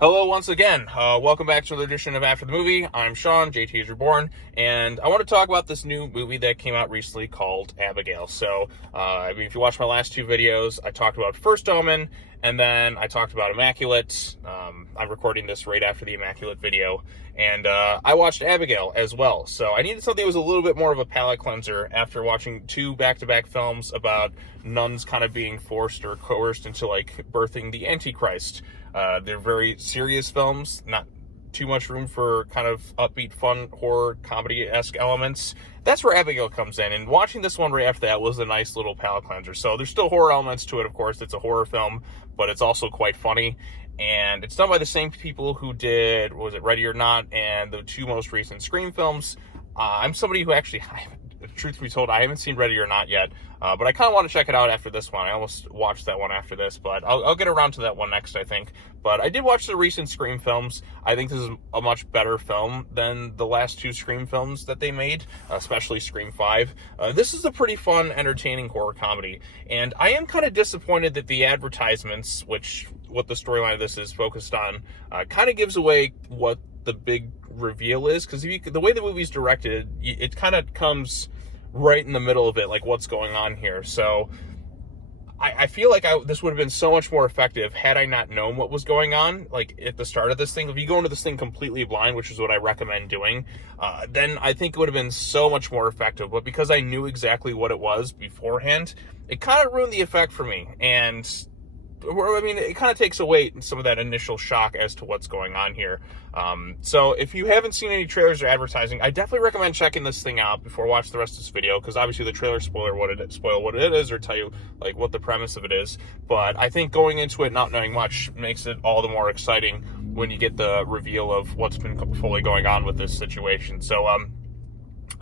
Hello once again. Welcome back to another edition of After the Movie. I'm Sean, JT is Reborn, and I want to talk about this new movie that came out recently called Abigail. So, if you watch my last two videos, I talked about First Omen, and then I talked about Immaculate. I'm recording this right after the Immaculate video, and I watched Abigail as well. So I needed something that was a little bit more of a palate cleanser after watching two back-to-back films about nuns kind of being forced or coerced into, like, birthing the Antichrist. They're very serious films, not too much room for kind of upbeat, fun, horror, comedy-esque elements. That's where Abigail comes in, and watching this one right after that was a nice little palate cleanser. So there's still horror elements to it, of course. It's a horror film, but it's also quite funny, and it's done by the same people who did, was it Ready or Not, and the two most recent Scream films. I'm somebody who actually, truth be told, I haven't seen Ready or Not yet, but I kind of want to check it out after this one. I almost watched that one after this, but I'll get around to that one next, I think. But I did watch the recent Scream films. I think this is a much better film than the last two Scream films that they made, especially Scream 5. This is a pretty fun, entertaining horror comedy, and I am kind of disappointed that the advertisements, what the storyline of this is focused on, kind of gives away what the big reveal is, because the way the movie's directed, it kind of comes right in the middle of it, like what's going on here. So I feel like this would have been so much more effective had I not known what was going on, like at the start of this thing. If you go into this thing completely blind, which is what I recommend doing, then I think it would have been so much more effective. But because I knew exactly what it was beforehand, it kind of ruined the effect for me. And I mean, it kind of takes away some of that initial shock as to what's going on here. So if you haven't seen any trailers or advertising, I definitely recommend checking this thing out before watching the rest of this video, because obviously the trailers spoil what it is or tell you like what the premise of it is. But I think going into it not knowing much makes it all the more exciting when you get the reveal of what's been fully going on with this situation. So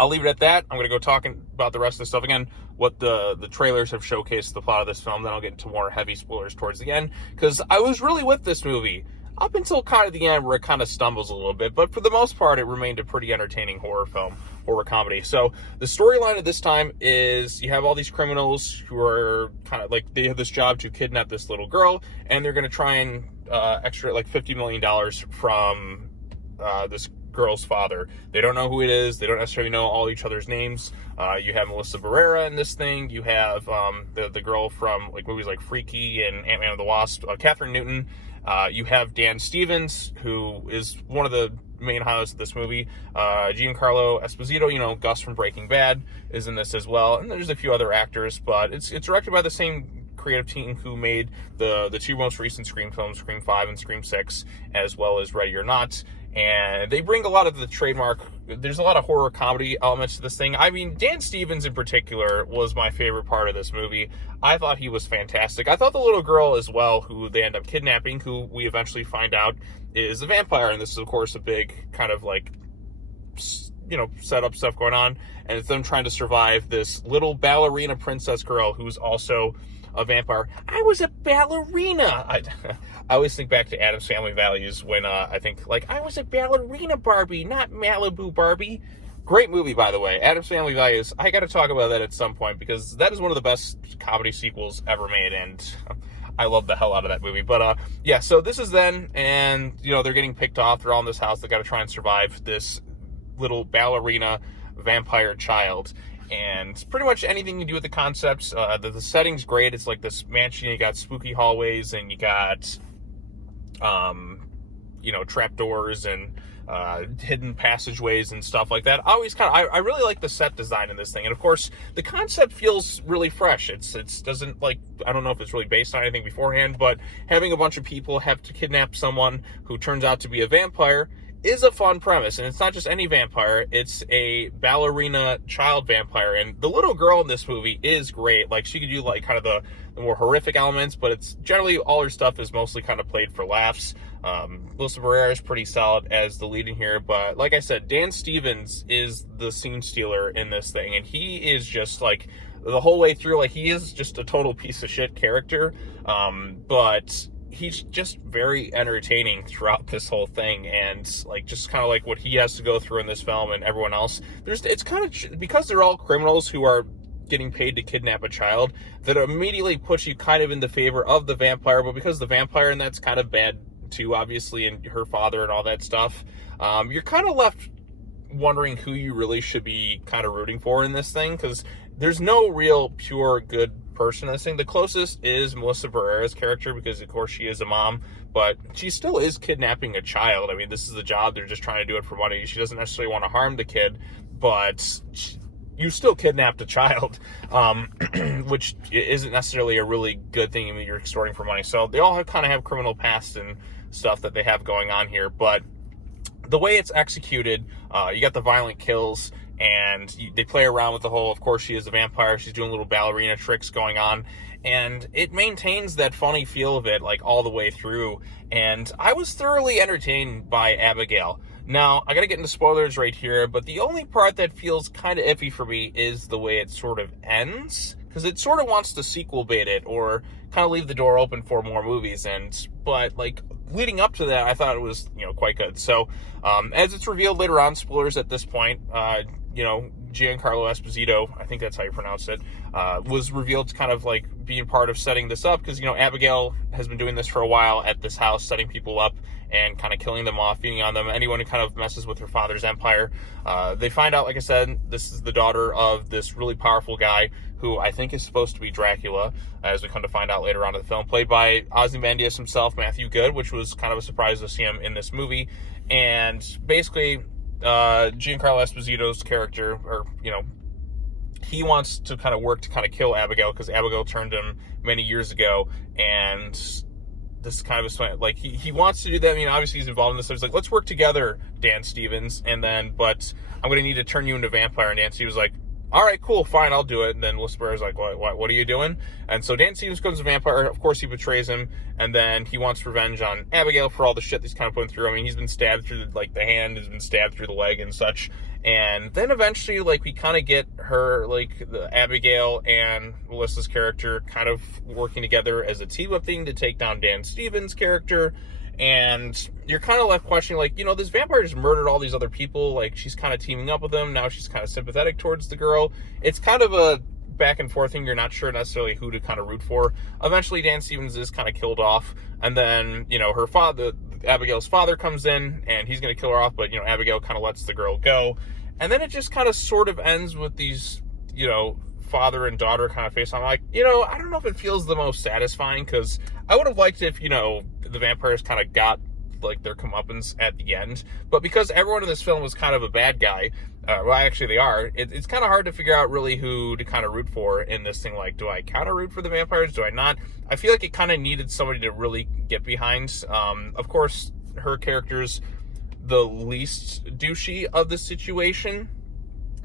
I'll leave it at that. I'm going to go talking about the rest of the stuff again, what the trailers have showcased the plot of this film. Then I'll get into more heavy spoilers towards the end, because I was really with this movie up until kind of the end, where it kind of stumbles a little bit. But for the most part, it remained a pretty entertaining horror comedy. So the storyline of this time is you have all these criminals who are kind of like, they have this job to kidnap this little girl, and they're going to try and extract like $50 million from this girl's father. They don't know who it is. They don't necessarily know all each other's names. You have Melissa Barrera in this thing. You have the girl from like movies like Freaky and Ant-Man and the Wasp, Catherine Newton. You have Dan Stevens, who is one of the main highlights of this movie. Giancarlo Esposito, Gus from Breaking Bad, is in this as well. And there's a few other actors, but it's directed by the same creative team who made the two most recent Scream films, Scream 5 and Scream 6, as well as Ready or Not. And they bring a lot of the trademark, there's a lot of horror comedy elements to this thing. I mean, Dan Stevens in particular was my favorite part of this movie. I thought he was fantastic. I thought the little girl as well, who they end up kidnapping, who we eventually find out is a vampire. And this is, of course, a big kind of like, setup stuff going on. And it's them trying to survive this little ballerina princess girl who's also a vampire. I was a ballerina. I always think back to Addams Family Values when I think, like, I was a ballerina Barbie, not Malibu Barbie. Great movie, by the way. Addams Family Values. I got to talk about that at some point, because that is one of the best comedy sequels ever made, and I love the hell out of that movie. But yeah, so this is then, and they're getting picked off. They're all in this house. They got to try and survive this little ballerina vampire child. And pretty much anything you do with the concepts, the setting's great. It's like this mansion. You got spooky hallways, and you got, trapdoors and hidden passageways and stuff like that. I really like the set design in this thing. And of course, the concept feels really fresh. It doesn't, like, I don't know if it's really based on anything beforehand, but having a bunch of people have to kidnap someone who turns out to be a vampire is a fun premise. And it's not just any vampire, it's a ballerina child vampire. And the little girl in this movie is great. Like, she could do like kind of the more horrific elements, but it's generally all her stuff is mostly kind of played for laughs. Melissa Barrera is pretty solid as the lead in here, but like I said, Dan Stevens is the scene stealer in this thing, and he is just like the whole way through, like, he is just a total piece of shit character, but he's just very entertaining throughout this whole thing. And like, just kind of like what he has to go through in this film and everyone else, it's kind of, because they're all criminals who are getting paid to kidnap a child, that immediately puts you kind of in the favor of the vampire. But because the vampire, and that's kind of bad too, obviously, and her father and all that stuff. You're kind of left wondering who you really should be kind of rooting for in this thing, because there's no real pure good person in this thing. The closest is Melissa Barrera's character, because of course she is a mom, but she still is kidnapping a child. I mean, this is a job. They're just trying to do it for money. She doesn't necessarily want to harm the kid, but you still kidnapped a child, which isn't necessarily a really good thing that you're extorting for money. So they all kind of have criminal past and stuff that they have going on here, but the way it's executed, you got the violent kills, and they play around with the whole, of course she is a vampire, she's doing little ballerina tricks going on, and it maintains that funny feel of it like all the way through. And I was thoroughly entertained by Abigail. Now, I gotta get into spoilers right here, but the only part that feels kind of iffy for me is the way it sort of ends, because it sort of wants to sequel bait it, or kind of leave the door open for more movies. But like leading up to that, I thought it was, quite good. So as it's revealed later on, spoilers at this point, Giancarlo Esposito, I think that's how you pronounce it, was revealed to kind of like being part of setting this up, because Abigail has been doing this for a while at this house, setting people up and kind of killing them off, feeding on them, anyone who kind of messes with her father's empire. They find out, like I said, this is the daughter of this really powerful guy who I think is supposed to be Dracula, as we come to find out later on in the film, played by Ozymandias himself, Matthew Goode, which was kind of a surprise to see him in this movie. And basically, Giancarlo Esposito's character, or, he wants to kind of work to kind of kill Abigail, because Abigail turned him many years ago, and this is kind of a, like, he wants to do that. I mean, obviously he's involved in this, so he's like, let's work together, Dan Stevens, but I'm going to need to turn you into a vampire. And Dan Stevens was like, all right, cool, fine, I'll do it. And then Whisperer's like, what are you doing? And so Dan Stevens becomes a vampire. Of course, he betrays him, and then he wants revenge on Abigail for all the shit he's kind of putting through. I mean, he's been stabbed through the hand, has been stabbed through the leg and such. And then eventually, like, we kind of get her, like, the Abigail and Melissa's character kind of working together as a team-up thing to take down Dan Stevens' character. And you're kind of left questioning, like, this vampire just murdered all these other people. Like, she's kind of teaming up with them. Now she's kind of sympathetic towards the girl. It's kind of a back and forth thing. You're not sure necessarily who to kind of root for. Eventually, Dan Stevens is kind of killed off. And then, her father, Abigail's father, comes in, and he's going to kill her off. But, Abigail kind of lets the girl go. And then it just kind of sort of ends with these, father and daughter kind of face on. Like, I don't know if it feels the most satisfying, because I would have liked if, the vampires kind of got, like, their comeuppance at the end. But because everyone in this film was kind of a bad guy, well, actually they are, it's kind of hard to figure out really who to kind of root for in this thing. Like, do I kind of root for the vampires? Do I not? I feel like it kind of needed somebody to really get behind. Of course, her character's the least douchey of the situation.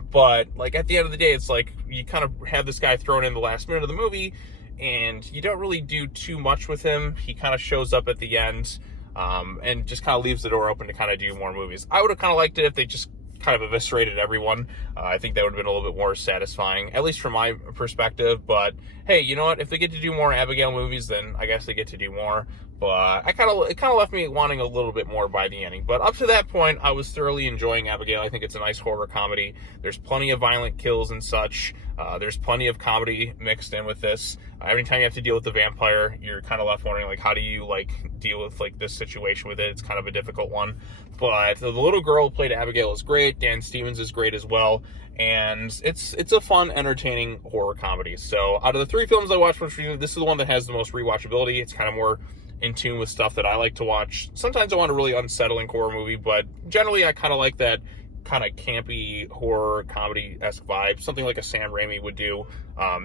But, like, at the end of the day, it's like you kind of have this guy thrown in the last minute of the movie, and you don't really do too much with him. He kind of shows up at the end, and just kind of leaves the door open to kind of do more movies. I would have kind of liked it if they just kind of eviscerated everyone. I think that would have been a little bit more satisfying, at least from my perspective. But hey, you know what? If they get to do more Abigail movies, then I guess they get to do more. But it kind of left me wanting a little bit more by the ending. But up to that point, I was thoroughly enjoying Abigail. I think it's a nice horror comedy. There's plenty of violent kills and such. There's plenty of comedy mixed in with this. Every time you have to deal with the vampire, you're kind of left wondering, like, how do you, like, deal with, like, this situation with it? It's kind of a difficult one. But the little girl who played Abigail is great. Dan Stevens is great as well. And it's a fun, entertaining horror comedy. So out of the three films I watched, this is the one that has the most rewatchability. It's kind of more in tune with stuff that I like to watch. Sometimes I want a really unsettling horror movie, but generally I kind of like that kind of campy horror comedy-esque vibe, something like a Sam Raimi would do.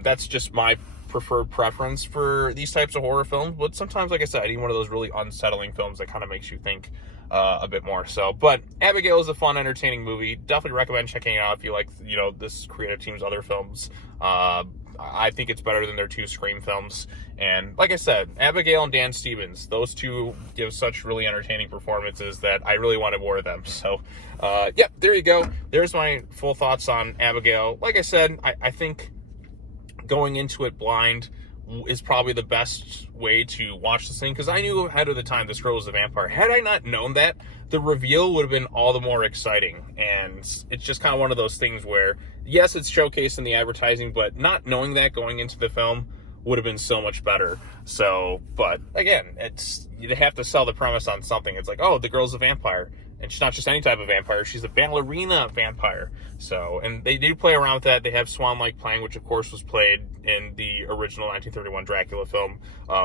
That's just my preferred preference for these types of horror films. But sometimes, like I said, I need one of those really unsettling films that kind of makes you think a bit more. So, but Abigail is a fun, entertaining movie. Definitely recommend checking it out if you like, this creative team's other films. I think it's better than their two Scream films. And like I said, Abigail and Dan Stevens, those two give such really entertaining performances that I really wanted more of them. So, there you go. There's my full thoughts on Abigail. Like I said, I think going into it blind is probably the best way to watch this thing, because I knew ahead of the time this girl was a vampire. Had I not known that, the reveal would have been all the more exciting. And it's just kind of one of those things where, yes, it's showcased in the advertising, but not knowing that going into the film would have been so much better. So, but again, they have to sell the premise on something. It's like, oh, the girl's a vampire, and she's not just any type of vampire, she's a ballerina vampire. So, and they do play around with that. They have Swan Lake playing, which of course was played in the original 1931 Dracula film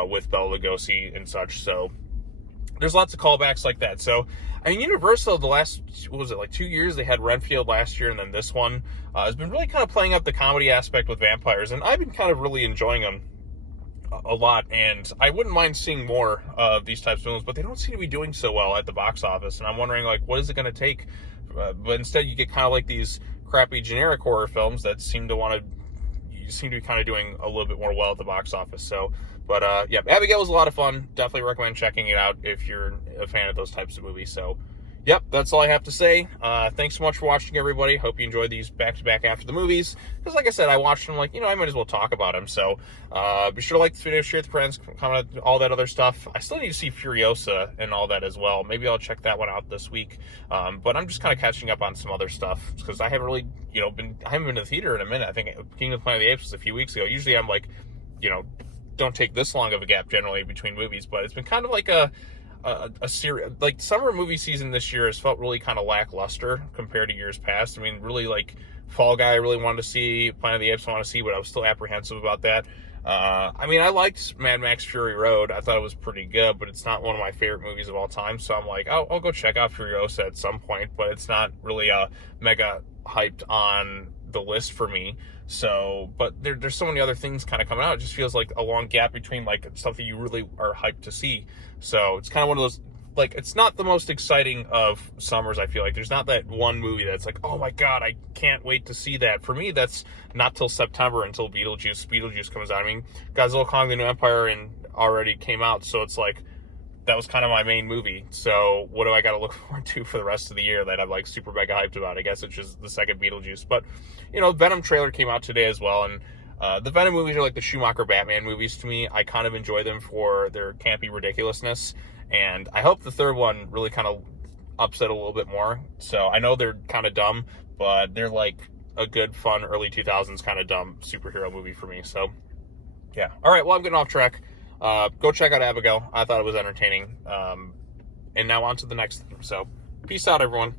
with Bela Lugosi and such. So there's lots of callbacks like that. So, I mean, Universal, the last, what was it, like 2 years? They had Renfield last year, and then this one has been really kind of playing up the comedy aspect with vampires, and I've been kind of really enjoying them a lot, and I wouldn't mind seeing more of these types of films, but they don't seem to be doing so well at the box office, and I'm wondering, like, what is it going to take? But instead, you get kind of like these crappy generic horror films that seem to be kind of doing a little bit more well at the box office. So, but yeah, Abigail was a lot of fun. Definitely recommend checking it out if you're a fan of those types of movies. So, yep, that's all I have to say. Thanks so much for watching, everybody. Hope you enjoyed these back-to-back after the movies. Because like I said, I watched them, like, I might as well talk about them. So be sure to like this video, share it with friends, comment, all that other stuff. I still need to see Furiosa and all that as well. Maybe I'll check that one out this week. But I'm just kind of catching up on some other stuff because I haven't really, I haven't been to the theater in a minute. I think Kingdom of the Planet of the Apes was a few weeks ago. Usually I'm like, don't take this long of a gap generally between movies, but it's been kind of like a series. Like, summer movie season this year has felt really kind of lackluster compared to years past. I mean, really, like, Fall Guy I really wanted to see, Planet of the Apes I want to see, but I was still apprehensive about that. I mean, I liked Mad Max Fury Road. I thought it was pretty good, but it's not one of my favorite movies of all time, so I'm like, I'll go check out Furiosa at some point, but it's not really mega hyped on the list for me. So, but there's so many other things kind of coming out. It just feels like a long gap between, like, stuff that you really are hyped to see. So it's kind of one of those, like, it's not the most exciting of summers, I feel like. There's not that one movie that's like, oh my god, I can't wait to see that. For me, that's not till September until Beetlejuice comes out. I mean, Godzilla Kong the New Empire already came out, so it's like, that was kind of my main movie. So what do I got to look forward to for the rest of the year that I'm, like, super mega hyped about? I guess it's just the second Beetlejuice. But, Venom trailer came out today as well, and the Venom movies are like the Schumacher Batman movies to me. I kind of enjoy them for their campy ridiculousness, and I hope the third one really kind of ups it a little bit more. So I know they're kind of dumb, but they're like a good, fun, early 2000s kind of dumb superhero movie for me. So, yeah. All right, well, I'm getting off track. Go check out Abigail. I thought it was entertaining. And now on to the next thing. So, peace out, everyone.